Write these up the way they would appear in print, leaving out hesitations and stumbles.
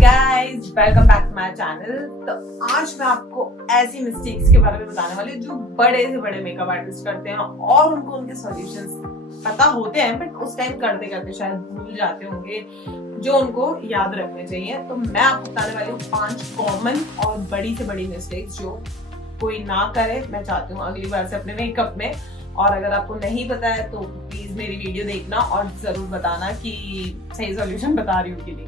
Guys, welcome back to my channel. तो आज मैं आपको ऐसी मिस्टेक्स के बारे में बताने वाली हूँ जो बड़े से बड़े मेकअप आर्टिस्ट करते हैं और उनको उनके सॉल्यूशंस पता होते हैं बट उस टाइम करते करते शायद भूल जाते होंगे जो उनको याद रखने चाहिए। तो मैं आपको बताने वाली हूँ 5 कॉमन और बड़ी से बड़ी मिस्टेक्स जो कोई ना करे। मैं चाहती हूँ अगली बार से अपने मेकअप में, और अगर आपको नहीं पता है तो प्लीज मेरी वीडियो देखना और जरूर बताना कि सही सॉल्यूशन बता रही हूँ कि नहीं।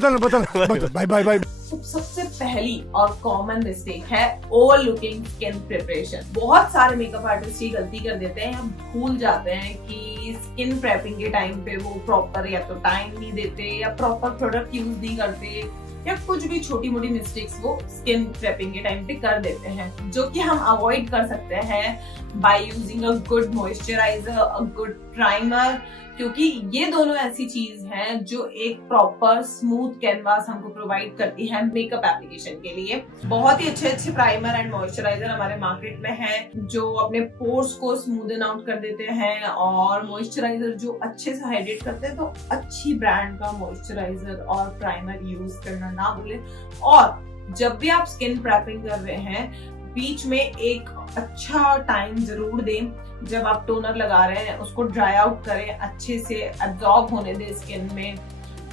बाय। सबसे पहली और कॉमन मिस्टेक है ओवर लुकिंग स्किन प्रिपरेशन। बहुत सारे मेकअप आर्टिस्ट ये गलती कर देते हैं या भूल जाते हैं कि स्किन प्रेपिंग के टाइम पे वो प्रॉपर या तो टाइम नहीं देते या प्रॉपर प्रोडक्ट यूज नहीं करते या कुछ भी छोटी मोटी मिस्टेक्स वो स्किन प्रेपिंग के टाइम पे कर देते हैं, जो कि हम अवॉइड कर सकते हैं by using a good moisturiser, a good primer, क्योंकि ये दोनों ऐसी चीज हैं जो एक प्रॉपर स्मूथ कैनवास हमको प्रोवाइड करती है मेकअप एप्लीकेशन के लिए। बहुत ही अच्छे प्राइमर एंड मॉइस्चराइजर हमारे मार्केट में है जो अपने पोर्स को स्मूदन आउट कर देते हैं, और मॉइस्चराइजर जो अच्छे से हाइड्रेट करते हैं। तो अच्छी ब्रांड का मॉइस्चराइजर और प्राइमर यूज करना ना भूलें। और जब भी आप स्किन प्रेपिंग कर रहे हैं बीच में एक अच्छा टाइम जरूर दें। जब आप टोनर लगा रहे हैं उसको ड्राई आउट करें, अच्छे से एब्जॉर्ब होने दें स्किन में,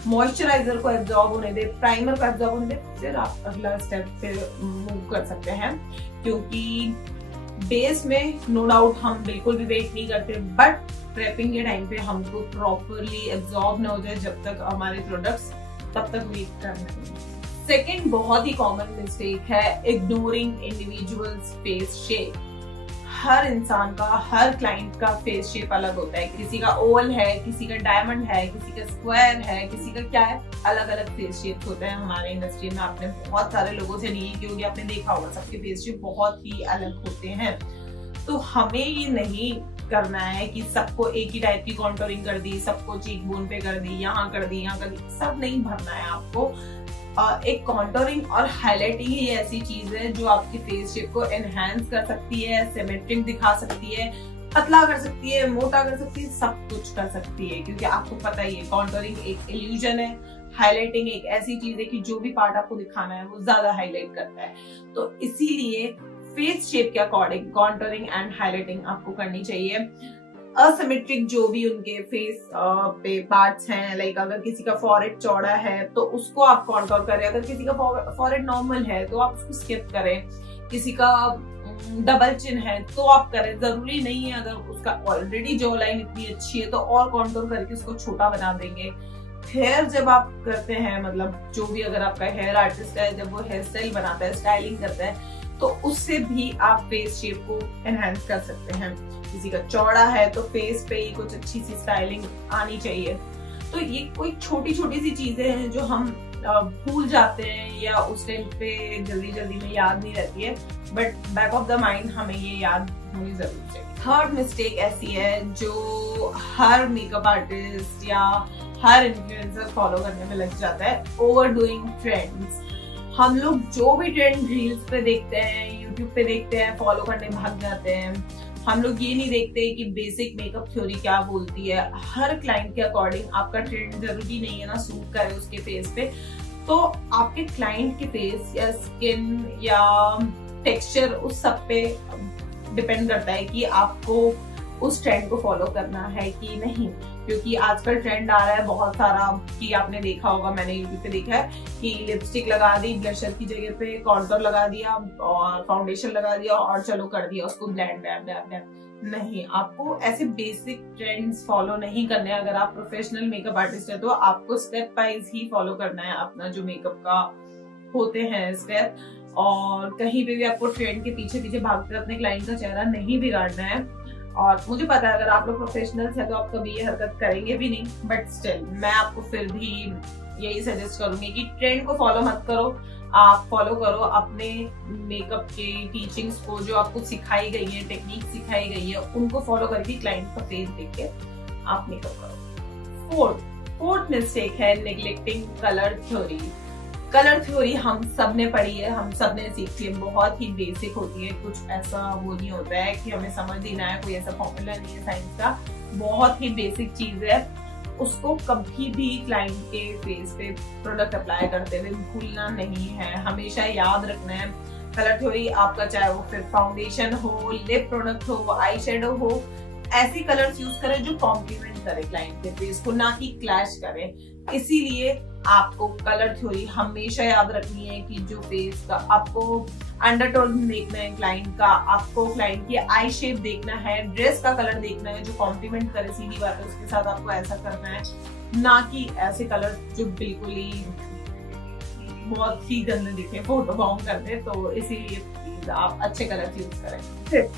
मॉइस्चराइजर को एब्जॉर्ब होने दें, प्राइमर को एब्जॉर्ब होने दें, फिर आप अगला स्टेप पे मूव कर सकते हैं। क्योंकि बेस में नो डाउट हम बिल्कुल भी वेट नहीं करते, बट प्रेपिंग के टाइम पे हमको प्रॉपरली एब्जॉर्ब ना हो जाए जब तक हमारे प्रोडक्ट्स, तब तक वेट करना है। सेकेंड बहुत ही कॉमन मिस्टेक है इग्नोरिंग इंडिविजुअल्स फेस शेप। हर इंसान का, हर क्लाइंट का फेस शेप अलग होता है। किसी का ओवल है, किसी का डायमंड है, किसी का स्क्वायर है, किसी का क्या है, अलग अलग फेस शेप होते हैं। हमारे इंडस्ट्री में आपने बहुत सारे लोगों से डील की होगी, आपने देखा होगा सबके फेस शेप बहुत ही अलग होते हैं। तो हमें ये नहीं करना है कि सबको एक ही टाइप की कॉन्टोरिंग कर दी, सबको चीक बोन पे कर दी, यहाँ कर दी, यहाँ कर दी, सब नहीं भरना है आपको। एक कॉन्टोरिंग और हाईलाइटिंग ही ऐसी चीज है जो आपकी फेस शेप को एनहांस कर सकती है, सिमेट्रिक दिखा सकती है, पतला कर सकती है, मोटा कर सकती है, सब कुछ कर सकती है। क्योंकि आपको पता ही है कॉन्टोरिंग एक इल्यूजन है, हाईलाइटिंग एक ऐसी चीज है कि जो भी पार्ट आपको दिखाना है वो ज्यादा हाईलाइट करता है। तो इसीलिए फेस शेप के अकॉर्डिंग कॉन्टोरिंग एंड हाईलाइटिंग आपको करनी चाहिए। असिमेट्रिक जो भी उनके फेस पे पार्ट्स हैं, लाइक अगर किसी का फॉरहेड चौड़ा है तो उसको आप कॉन्टोर करें, अगर किसी का फॉरहेड नॉर्मल है तो आप उसको स्किप करें, किसी का डबल चिन है तो आप करें। जरूरी नहीं है अगर उसका ऑलरेडी जॉ लाइन इतनी अच्छी है तो और कॉन्टोर करके उसको छोटा बना देंगे। हेयर जब आप करते हैं, मतलब जो भी अगर आपका हेयर आर्टिस्ट है, जब वो हेयर स्टाइल बनाता है, स्टाइलिंग करता है, तो उससे भी आप फेस शेप को एनहांस कर सकते हैं। किसी का चौड़ा है तो फेस पे ही कुछ अच्छी सी स्टाइलिंग आनी चाहिए। तो ये कोई छोटी छोटी सी चीजें हैं जो हम भूल जाते हैं या उस टाइम पे जल्दी में याद नहीं रहती है, but back of the mind हमें ये याद होनी जरूर चाहिए। थर्ड मिस्टेक ऐसी है जो हर मेकअप आर्टिस्ट या हर इन्फ्लुएंसर फॉलो करने में लग जाता है, ओवर डूइंग ट्रेंड्स। हम लोग जो भी ट्रेंड रील्स पे देखते हैं, यूट्यूब पे देखते हैं, फॉलो करने भाग जाते हैं। हम लोग ये नहीं देखते कि बेसिक मेकअप थ्योरी क्या बोलती है। हर क्लाइंट के अकॉर्डिंग आपका ट्रेंड जरूरी नहीं है ना सूट करे उसके फेस पे। तो आपके क्लाइंट के फेस या स्किन या टेक्सचर उस सब पे डिपेंड करता है कि आपको उस ट्रेंड को फॉलो करना है कि नहीं। क्योंकि आजकल ट्रेंड आ रहा है बहुत सारा कि आपने देखा होगा, मैंने यूट्यूब पे देखा है कि लिपस्टिक लगा दी, ब्लशर की जगह पे कॉन्टोर लगा दिया और फाउंडेशन लगा दिया और चलो कर दिया उसको ब्लेंड। नहीं, आपको ऐसे बेसिक ट्रेंड्स फॉलो नहीं करने। अगर आप प्रोफेशनल मेकअप आर्टिस्ट है तो आपको स्टेप वाइज ही फॉलो करना है अपना जो मेकअप का होते हैं स्टेप, और कहीं पे भी आपको ट्रेंड के पीछे भागकर अपने क्लाइंट का चेहरा नहीं बिगाड़ना है। और मुझे पता है अगर आप लोग प्रोफेशनल्स हैं तो आप कभी ये हरकत करेंगे भी नहीं, बट स्टिल मैं आपको फिर भी यही सजेस्ट करूंगी कि ट्रेंड को फॉलो मत करो। आप फॉलो करो अपने मेकअप के टीचिंग्स को, जो आपको सिखाई गई है, टेक्निक सिखाई गई है, उनको फॉलो करके क्लाइंट का फेस देख के आप मेकअप करो। फोर्थ मिस्टेक है neglecting colour theory. Colour theory हम सब ने पढ़ी है, हम सब ने सीखी है, बहुत ही बेसिक होती है, कुछ ऐसा वो नहीं होता है कि हमें समझ ही ना है, कोई ऐसा फॉर्मूला नहीं है साइंस का, बहुत ही बेसिक चीज है। उसको कभी भी क्लाइंट के फेस पे प्रोडक्ट अप्लाई करते हुए भूलना नहीं है, हमेशा याद रखना है। कलर थ्योरी आपका चाहे वो फिर फाउंडेशन हो, लिप प्रोडक्ट हो, आई शेडो हो, ऐसे कलर्स यूज करें जो कॉम्प्लीमेंट करे क्लाइंट के फेस को, ना कि क्लैश करे। इसीलिए आपको कलर थ्योरी हमेशा याद रखनी है कि जो फेस का आपको अंडरटोन देखना है क्लाइंट का, आपको क्लाइंट की आई शेप देखना है, ड्रेस का कलर देखना है जो कॉम्प्लीमेंट करे, सीधी बात है उसके साथ आपको ऐसा करना है, ना कि ऐसे कलर जो बिल्कुल ही बहुत ही गंदे दिखे, फोटो बाउंड कर दे। तो इसीलिए प्लीज आप अच्छे कलर यूज करें। फिर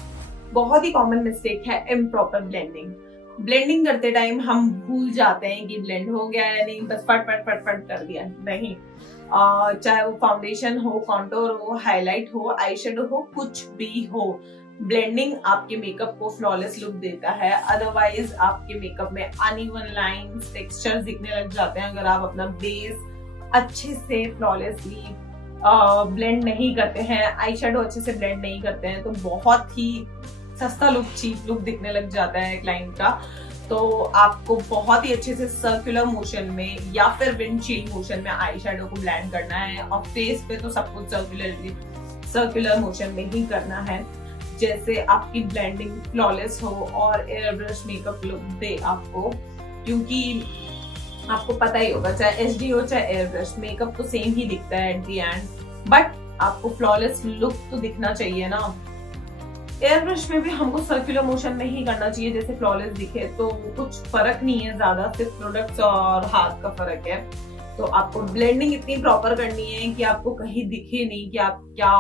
बहुत ही कॉमन मिस्टेक है इम्प्रॉपर ब्लेंडिंग। ब्लेंडिंग करते टाइम हम भूल जाते हैं कि ब्लेंड हो गया या नहीं, बस फट फट फट फट कर दिया, नहीं। चाहे वो फाउंडेशन हो, कॉन्टोर हो, हाईलाइट हो, आई शेडो हो, कुछ भी हो, ब्लेंडिंग आपके मेकअप को फ्लॉलेस लुक देता है। अदरवाइज आपके मेकअप में अनइवन लाइंस, टेक्सचर्स दिखने लग जाते हैं अगर आप अपना बेस अच्छे से फ्लॉलेसली ब्लेंड नहीं करते हैं, आई शेडो अच्छे से ब्लेंड नहीं करते हैं, तो बहुत ही सस्ता लुक, चीप लुक दिखने लग जाता है क्लाइंट का। तो आपको बहुत ही अच्छे से सर्कुलर मोशन में या फिर विंडशील्ड मोशन में आई शेडो को ब्लेंड करना है, और फेस पे तो सब कुछ सर्कुलर मोशन में ही करना है, जैसे आपकी ब्लेंडिंग फ्लॉलेस हो और एयर ब्रश मेकअप लुक दे आपको। क्योंकि आपको पता ही होगा, चाहे एचडी हो चाहे एयर ब्रश, मेकअप तो सेम ही दिखता है एट द एंड, बट आपको फ्लॉलेस लुक तो दिखना चाहिए ना। एयर ब्रश में भी हमको सर्कुलर मोशन में ही करना चाहिए जैसे फ्लॉलेस दिखे, तो कुछ फर्क नहीं है ज्यादा, सिर्फ प्रोडक्ट्स और हाथ का फर्क है। तो आपको ब्लेंडिंग इतनी प्रॉपर करनी है कि आपको कहीं दिखे नहीं कि आप क्या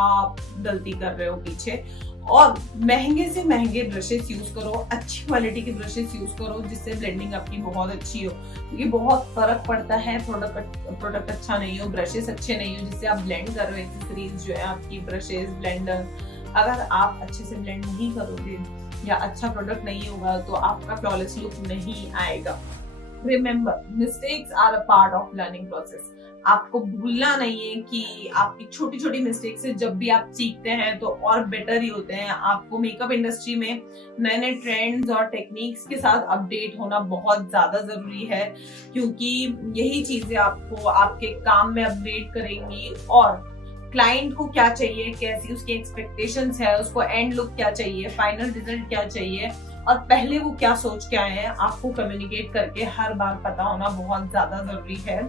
गलती कर रहे हो पीछे। और महंगे से महंगे ब्रशेस यूज करो, अच्छी क्वालिटी के ब्रशेस यूज करो, जिससे ब्लेंडिंग आपकी बहुत अच्छी हो, क्योंकि बहुत फर्क पड़ता है। प्रोडक्ट अच्छा नहीं हो, ब्रशेस अच्छे नहीं हो जिससे आप ब्लेंड कर रहे हो, एक्सेसरीज जो है आपकी, ब्रशेस, ब्लेंडर, अगर आप अच्छे से ब्लेंड नहीं करोगे या अच्छा प्रोडक्ट नहीं होगा तो आपका फ्लॉलेस लुक नहीं आएगा। Remember, mistakes are a part of learning process. आपको भूलना नहीं है कि आपकी छोटी छोटी मिस्टेक से जब भी आप सीखते हैं तो और बेटर ही होते हैं। आपको मेकअप इंडस्ट्री में नए नए ट्रेंड्स और टेक्निक्स के साथ अपडेट होना बहुत ज्यादा जरूरी है, क्योंकि यही चीजें आपको आपके काम में अपडेट करेंगी। और क्लाइंट को क्या चाहिए, कैसी उसकी एक्सपेक्टेशंस है, उसको एंड लुक क्या चाहिए, फाइनल रिजल्ट क्या चाहिए, और पहले वो क्या सोच के आए हैं, आपको कम्युनिकेट करके हर बार पता होना बहुत ज्यादा जरूरी है।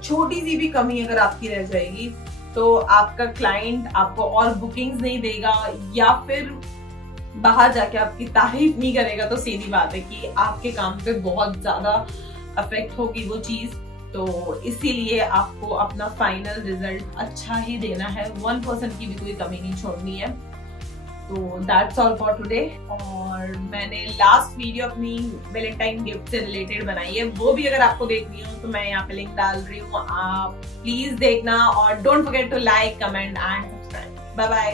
छोटी सी भी कमी अगर आपकी रह जाएगी तो आपका क्लाइंट आपको और बुकिंग्स नहीं देगा या फिर बाहर जाके आपकी तारीफ नहीं करेगा, तो सीधी बात है कि आपके काम पे बहुत ज्यादा अफेक्ट होगी वो चीज। तो इसीलिए आपको अपना फाइनल रिजल्ट अच्छा ही देना है, 1% की भी कोई कमी नहीं छोड़नी है। तो दैट्स ऑल फॉर टुडे। और मैंने लास्ट वीडियो अपनी वैलेंटाइन गिफ्ट से रिलेटेड बनाई है, वो भी अगर आपको देखनी हो तो मैं यहाँ पे लिंक डाल रही हूँ, आप प्लीज देखना। और don't forget to like, comment and subscribe. Bye bye.